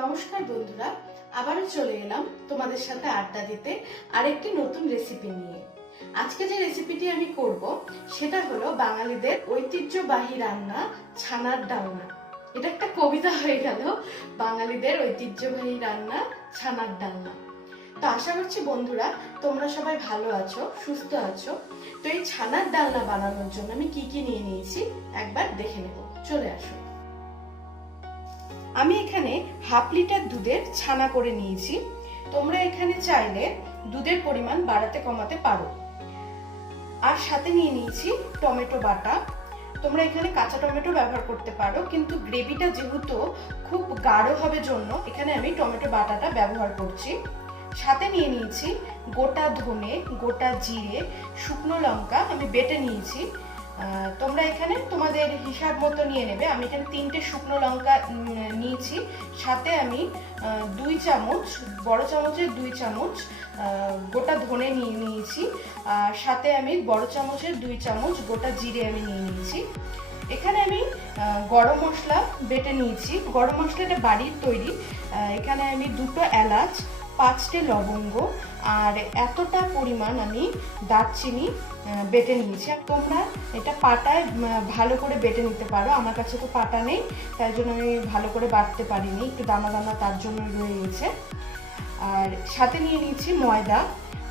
নমস্কার বন্ধুরা, আবারও চলে এলাম তোমাদের সাথে আড্ডা দিতে আরেকটি নতুন রেসিপি নিয়ে। আজকে যে রেসিপিটি আমি করব সেটা হলো বাঙালিদের ঐতিহ্যবাহী রান্না ছানার ডালনা। এটা একটা কবিতা হয়ে গেল, বাঙালিদের ঐতিহ্যবাহী রান্না ছানার ডালনা। তো আশা করছি বন্ধুরা তোমরা সবাই ভালো আছো, সুস্থ আছো। তো এই ছানার ডালনা বানানোর জন্য আমি কি কি নিয়ে নিয়েছি একবার দেখে নেব, চলে আসো। আমি এখানে হাফ লিটার দুধের ছানা করে নিয়েছি। তোমরা এখানে চাইলে দুধের পরিমাণ বাড়াতে কমাতে পারো। আর সাথে নিয়ে নিয়েছি টমেটো বাটা। তোমরা এখানে কাঁচা টমেটো ব্যবহার করতে পারো, কিন্তু গ্রেভিটা যেহেতু খুব গাঢ় হবে জন্য এখানে আমি টমেটো বাটাটা ব্যবহার করছি। সাথে নিয়ে নিয়েছি গোটা ধনে, গোটা জিরে, শুকনো লঙ্কা আমি বেটে নিয়েছি। তোমরা এখানে তোমাদের হিসাব মতো নিয়ে নেবে। আমি এখানে 3টে শুকনো লঙ্কা নিয়েছি। সাথে আমি 2 চামচ, বড় চামচের 2 চামচ গোটা ধনে নিয়ে নিয়েছি। আর সাথে আমি বড় চামচের 2 চামচ গোটা জিরে আমি নিয়ে নিয়েছি। এখানে আমি গরম মশলা বেটে নিয়েছি। গরম মশলাটা বাড়ির তৈরি। এখানে আমি 2টো এলাচ, 5টে লবঙ্গ আর এতটা পরিমাণ আমি দারচিনি বেটে নিয়েছি। তোমরা এটা পাটায় ভালো করে বেটে নিতে পারো। আমার কাছে তো পাটা নেই, তাই জন্য আমি ভালো করে বাটতে পারিনি, একটু দানা দানা তার জন্য রয়ে গেছে। আর সাথে নিয়ে নিয়েছি ময়দা।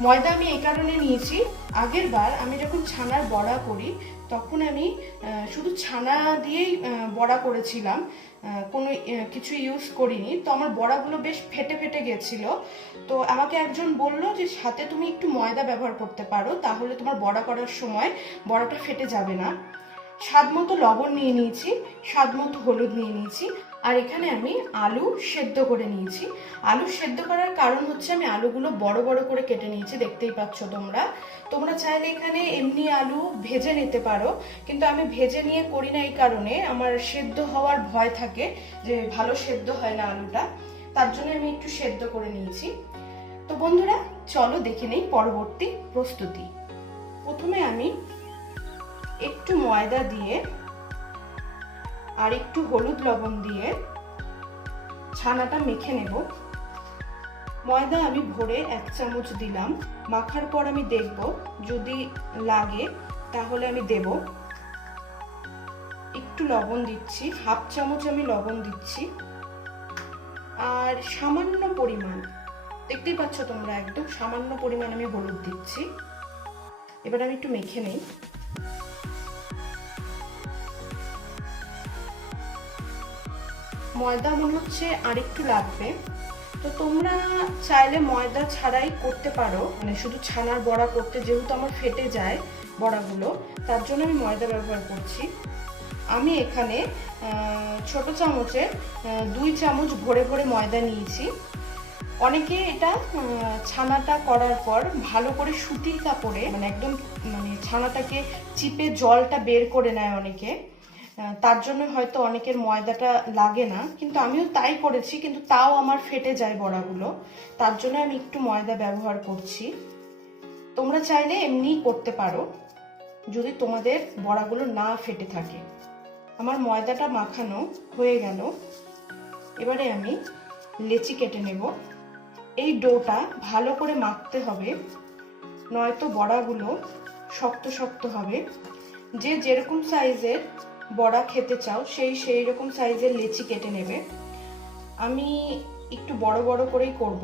ময়দা আমি এই কারণে নিয়েছি, আগের বার আমি যখন ছানার বড়া করি তখন আমি শুধু ছানা দিয়েই বড়া করেছিলাম, কোনো কিছু ইউজ করিনি। তো আমার বড়াগুলো বেশ ফেটে ফেটে গেছিল। তো আমাকে একজন বললো যে সাথে তুমি একটু ময়দা ব্যবহার করতে পারো, তাহলে তোমার বড়া করার সময় বড়াটা ফেটে যাবে না। স্বাদ মতো লবণ নিয়ে নিয়েছি, স্বাদ মতো হলুদ নিয়ে নিয়েছি। আর এখানে আমি আলু সেদ্ধ করে নিয়েছি। আলু সেদ্ধ করার কারণ হচ্ছে আমি আলুগুলো বড় বড় করে কেটে নিয়েছি, দেখতেই পাচ্ছ তোমরা। তোমরা চাইলে এখানে এমনি আলু ভেজে নিতে পারো, কিন্তু আমি ভেজে নিয়ে করি না এই কারণে আমার সেদ্ধ হওয়ার ভয় থাকে যে ভালো সেদ্ধ হয় না আলুটা, তার জন্য আমি একটু সেদ্ধ করে নিয়েছি। তো বন্ধুরা চলো দেখে নেই পরবর্তী প্রস্তুতি। প্রথমে আমি একটু ময়দা দিয়ে আর একটু হলুদ লবণ দিয়ে ছানাটা মেখে নেব। ময়দা আমি ভরে 1 চামচ দিলাম। মাখার পর আমি দেখব যদি লাগে তাহলে আমি দেব। একটু লবণ দিচ্ছি, হাফ চামচ আমি লবণ দিচ্ছি। আর সামান্য পরিমাণ, দেখতেই পাচ্ছ তোমরা, একদম সামান্য পরিমাণ আমি হলুদ দিচ্ছি। এবার আমি একটু মেখে নেই। ময়দা মনে হচ্ছে আর একটু লাগবে। তো তোমরা চাইলে ময়দা ছাড়াই করতে পারো, মানে শুধু ছানার বড়া করতে যেহেতু আমার ফেটে যায় বড়াগুলো, তার জন্য আমি ময়দা ব্যবহার করছি। আমি এখানে ছোট চামচে 2 চামচ ভরে ভরে ময়দা নিয়েছি। অনেকে এটা ছানাটা করার পর ভালো করে সুতির কাপড়ে মানে একদম ছানাটাকে চিপে জলটা বের করে নেয় অনেকে, তার জন্য হয়তো অনেকের ময়দাটা লাগে না, কিন্তু আমিও তাই করেছি, কিন্তু তাও আমার ফেটে যায় বড়াগুলো, তার জন্য আমি একটু ময়দা ব্যবহার করছি। তোমরা চাইলে এমনিই করতে পারো যদি তোমাদের বড়াগুলো না ফেটে থাকে। আমার ময়দাটা মাখানো হয়ে গেল। এবারে আমি লেচি কেটে নেব। এই ডোটা ভালো করে মাখতে হবে, নয়তো বড়াগুলো শক্ত শক্ত হবে। যে যেরকম সাইজের বড়া খেতে চাও সেই রকম সাইজের লেচি কেটে নেবে। আমি একটু বড় বড় করেই করব,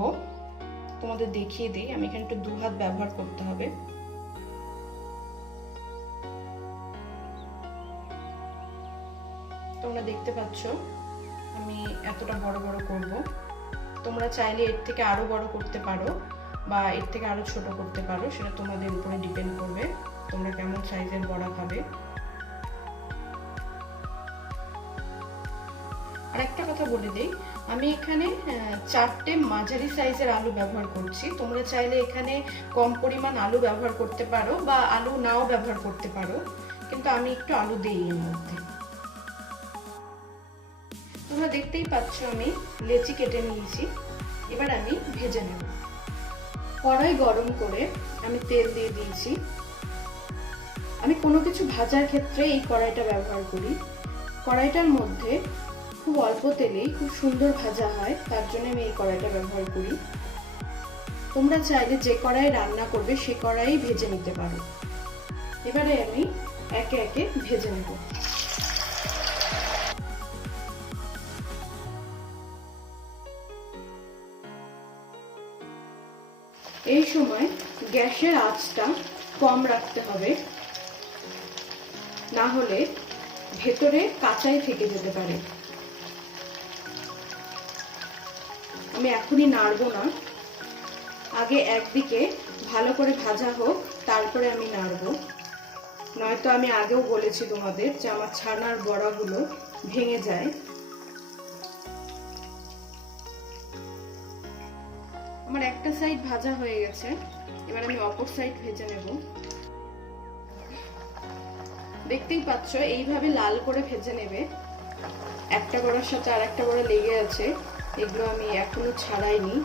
তোমাদের দেখিয়ে দিই। আমি এখানে একটু 2 হাত ব্যবহার করতে হবে। তোমরা দেখতে পাচ্ছ আমি এতটা বড় বড় করব। তোমরা চাইলে এর থেকে আরো বড় করতে পারো বা এর থেকে আরো ছোট করতে পারো, সেটা তোমাদের উপরে ডিপেন্ড করবে তোমরা কেমন সাইজের বড়া খাবে। আর একটা কথা বলে দিই, আমি এখানে 4টে মাঝারি সাইজের আলু ব্যবহার করছি। তোমরা চাইলে এখানে কম পরিমাণ আলু ব্যবহার করতে পারো বা আলু নাও ব্যবহার করতে পারো, কিন্তু আমি একটু আলু দিই এর মধ্যে। তোমরা দেখতেই পাচ্ছ আমি লেচি কেটে নিয়েছি। এবার আমি ভেজে নেব। কড়াই গরম করে আমি তেল দিয়ে দিয়েছি। আমি কোনো কিছু ভাজার ক্ষেত্রে এই কড়াইটা ব্যবহার করি। কড়াইটার মধ্যে খুব অল্প তেলেই খুব সুন্দর ভাজা হয়, তার জন্য আমি এই কড়াইটা ব্যবহার করি। তোমরা চাইলে যে কড়াই রান্না করবে সে কড়াই ভেজে নিতে পারো। এবারে আমি একে একে ভেজে নেব। এই সময় গ্যাসের আঁচটা কম রাখতে হবে, না হলে ভেতরে কাঁচাই থেকে যেতে পারে। আমি এখনই নাড়বো না, আগে একদিকে ভালো করে ভাজা হোক, তারপরে আমি নাড়বো। নয়তো আমি আগেও বলেছি তোমাদের যে আমার ছানার বড়াগুলো ভেঙে যায়। আমার একটা সাইড ভাজা হয়ে গেছে, এবার আমি অপর সাইড ভেজে নেব। দেখতেই পাচ্ছ এইভাবে লাল করে ভেজে নেবে। একটা বড়ার সাথে আর একটা বড়া লেগে আছে, এগুলো আমি এখনো ছাড়াইনি,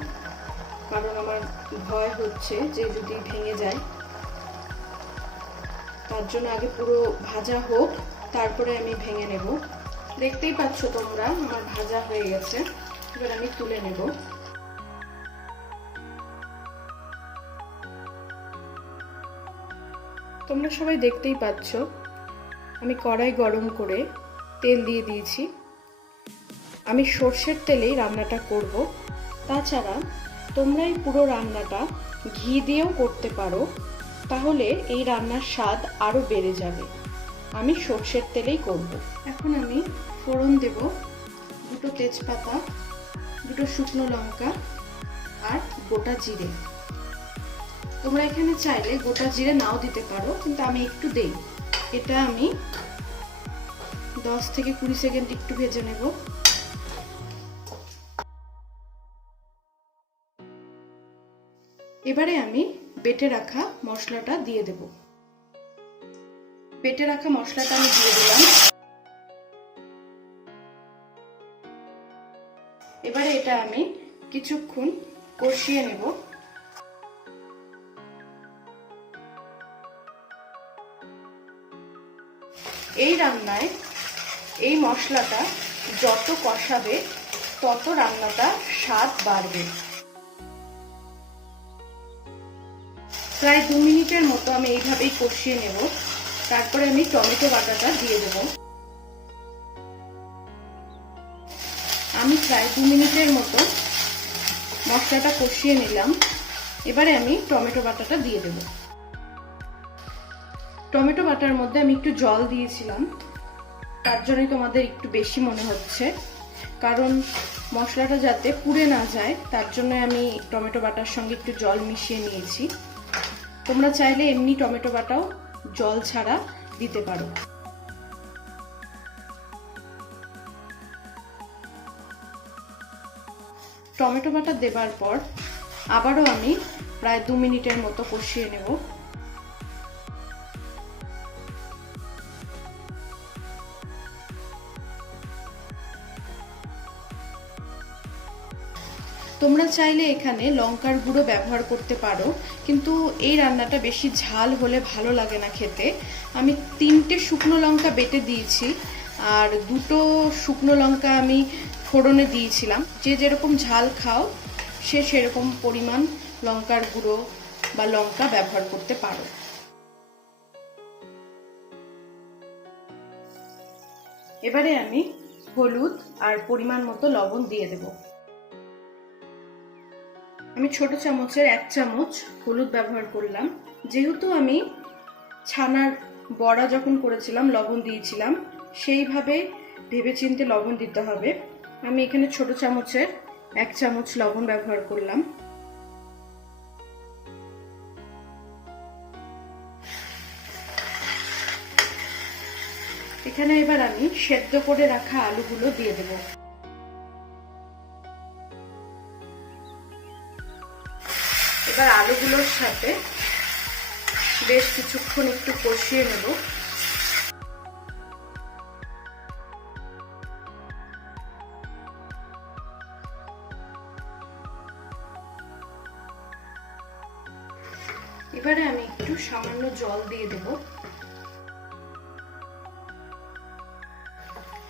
কারণ আমার ভয় হচ্ছে যে যদি ভেঙে যায়। তার জন্য আগে পুরো ভাজা হোক, তারপরে আমি ভেঙে নেব। দেখতেই পাচ্ছ তোমরা আমার ভাজা হয়ে গেছে, এবার আমি তুলে নেব। তোমরা সবাই দেখতেই পাচ্ছ আমি কড়াই গরম করে তেল দিয়ে দিয়েছি। আমি সর্ষের তেলেই রান্নাটা করব, তাছাড়া তোমরা এই পুরো রান্নাটা ঘি দিয়েও করতে পারো, তাহলে এই রান্নার স্বাদ আরো বেড়ে যাবে। আমি সর্ষের তেলেই করব। এখন আমি ফোড়ন দেব, দুটো তেজপাতা, দুটো শুকনো লঙ্কা আর গোটা জিরে। তোমরা এখানে চাইলে গোটা জিরে নাও দিতে পারো, কিন্তু আমি একটু দেই। এটা আমি 10 থেকে 20 সেকেন্ড একটু ভেজে নেব। এবারে আমি বেটে রাখা মশলাটা দিয়ে দেব। বেটে রাখা মশলাটা আমি দিয়ে দিলাম। এবারে এটা আমি কিছুক্ষণ কষিয়ে নেব। এই রান্নায় এই মশলাটা যত কষাবে তত রান্নাটা স্বাদ বাড়বে। প্রায় 2 মিনিটের মতো আমি এইভাবেই কষিয়ে নেব। তারপরে আমি টমেটো বাটাটা দিয়ে দেব। আমি প্রায় 2 মিনিটের মতো মশলাটা কষিয়ে নিলাম। এবারে আমি টমেটো বাটাটা দিয়ে দেব। টমেটো বাটার মধ্যে আমি একটু জল দিয়েছিলাম, তার জন্যই তোমাদের একটু বেশি মনে হচ্ছে, কারণ মশলাটা যাতে পুড়ে না যায় তার জন্য আমি টমেটো বাটার সঙ্গে একটু জল মিশিয়ে নিয়েছি। তোমরা চাইলে এমনি টমেটো বাটাও জল ছাড়া দিতে পারো। টমেটো বাটা দেবার পর আবারও আমি প্রায় 2 মিনিটের মতো কষিয়ে নেব। তোমরা চাইলে এখানে লঙ্কার গুঁড়ো ব্যবহার করতে পারো, কিন্তু এই রান্নাটা বেশি ঝাল হলে ভালো লাগে না খেতে। আমি 3টে শুকনো লঙ্কা বেটে দিয়েছি, আর 2টো শুকনো লঙ্কা আমি ফোড়নে দিয়েছিলাম। যে যেরকম ঝাল খাও সে সেরকম পরিমাণ লঙ্কার গুঁড়ো বা লঙ্কা ব্যবহার করতে পারো। এবারে আমি হলুদ আর পরিমাণ মতো লবণ দিয়ে দেব। আমি ছোট চামচের 1 চামচ হলুদ ব্যবহার করলাম। যেহেতু আমি ছানার বড়া যখন করেছিলাম লবণ দিয়েছিলাম, সেইভাবে ভেবেচিন্তে লবণ দিতে হবে। আমি এখানে ছোট চামচের 1 চামচ লবণ ব্যবহার করলাম। এখানে এবার আমি সেদ্ধ করে রাখা আলুগুলো দিয়ে দেব। এবার আলুগুলোর সাথে বেশ কিছুক্ষণ একটু কষিয়ে নেব। এবারে আমি একটু সামান্য জল দিয়ে দেব।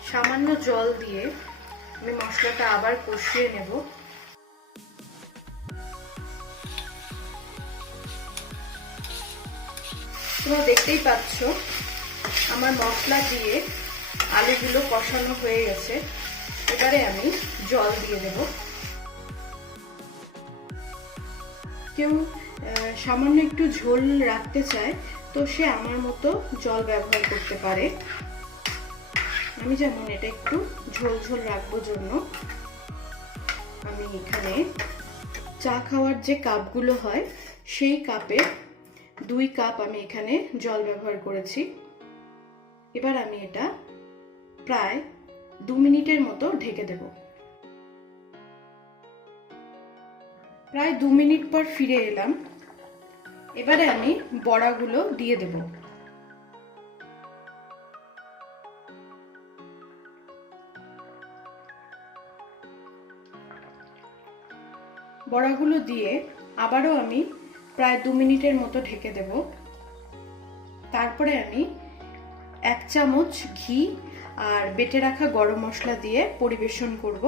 সামান্য জল দিয়ে আমি মশলাটা আবার কষিয়ে নেব। তোমরা দেখতেই পাচ্ছ আমার মশলা দিয়ে আলুগুলো কষানো হয়ে গেছে। এবারে আমি জল দিয়ে দেব। কেউ সামান্য একটু ঝোল রাখতে চায় তো সে আমার মতো জল ব্যবহার করতে পারে। আমি যেমন এটা একটু ঝোল ঝোল রাখবো জন্য আমি এখানে চা খাওয়ার যে কাপগুলো হয় সেই কাপে 2 কাপ আমি এখানে জল ব্যবহার করেছি। এবার আমি এটা প্রায় 2 মিনিটের মতো ঢেকে দেব। প্রায় 2 মিনিট পর ফিরে এলাম। এবারে আমি বড়াগুলো দিয়ে দেব। বড়াগুলো দিয়ে আবারও আমি প্রায় 2 মিনিটের মতো ঢেকে দেব। তারপরে আমি 1 চামচ ঘি আর বেটে রাখা গরম মশলা দিয়ে পরিবেশন করব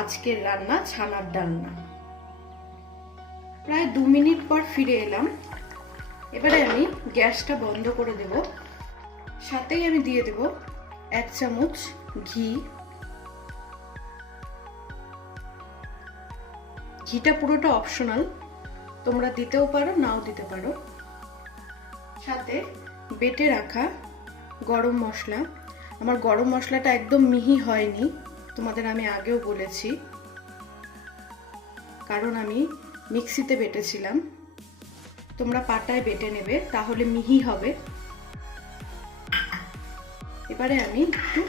আজকের রান্না ছানার ডালনা। প্রায় 2 মিনিট পর ফিরে এলাম। এবারে আমি গ্যাসটা বন্ধ করে দেব। সাথেই আমি দিয়ে দেব 1 চামচ ঘি। ঘিটা পুরোটা অপশনাল, তোমরা দিতেও পারো নাও দিতে পারো। সাথে বেটে রাখা গরম মশলা। আমার গরম মশলাটা একদম মিহি হয়নি, তোমাদের আমি আগেও বলেছি, কারণ আমি মিক্সিতে বেটেছিলাম। তোমরা পাটায় বেটে নেবে, তাহলে মিহি হবে। এবারে আমি একটু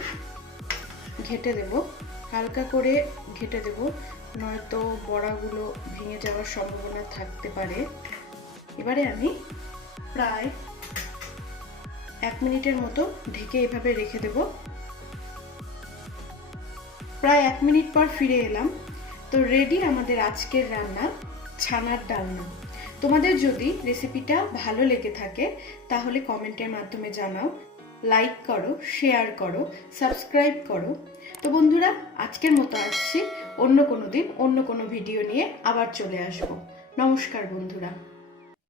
ঘেটে দেব, হালকা করে ঘেটে দেব, নয়তো বড়াগুলো ভেঙে যাওয়ার সম্ভাবনা থাকতে পারে। এবারে আমি প্রায় 1 মিনিটের মতো ঢেকে এভাবে রেখে দেব। প্রায় 1 মিনিট পর ফিরে এলাম। তো রেডি আমাদের আজকের রান্না ছানার ডালনা। তোমাদের যদি রেসিপিটা ভালো লেগে থাকে তাহলে কমেন্টের মাধ্যমে জানাও, লাইক করো, শেয়ার করো, সাবস্ক্রাইব করো। তো বন্ধুরা, আজকের মতো আসছি, অন্য কোনো দিন অন্য কোনো ভিডিও নিয়ে আবার চলে আসবো। নমস্কার বন্ধুরা।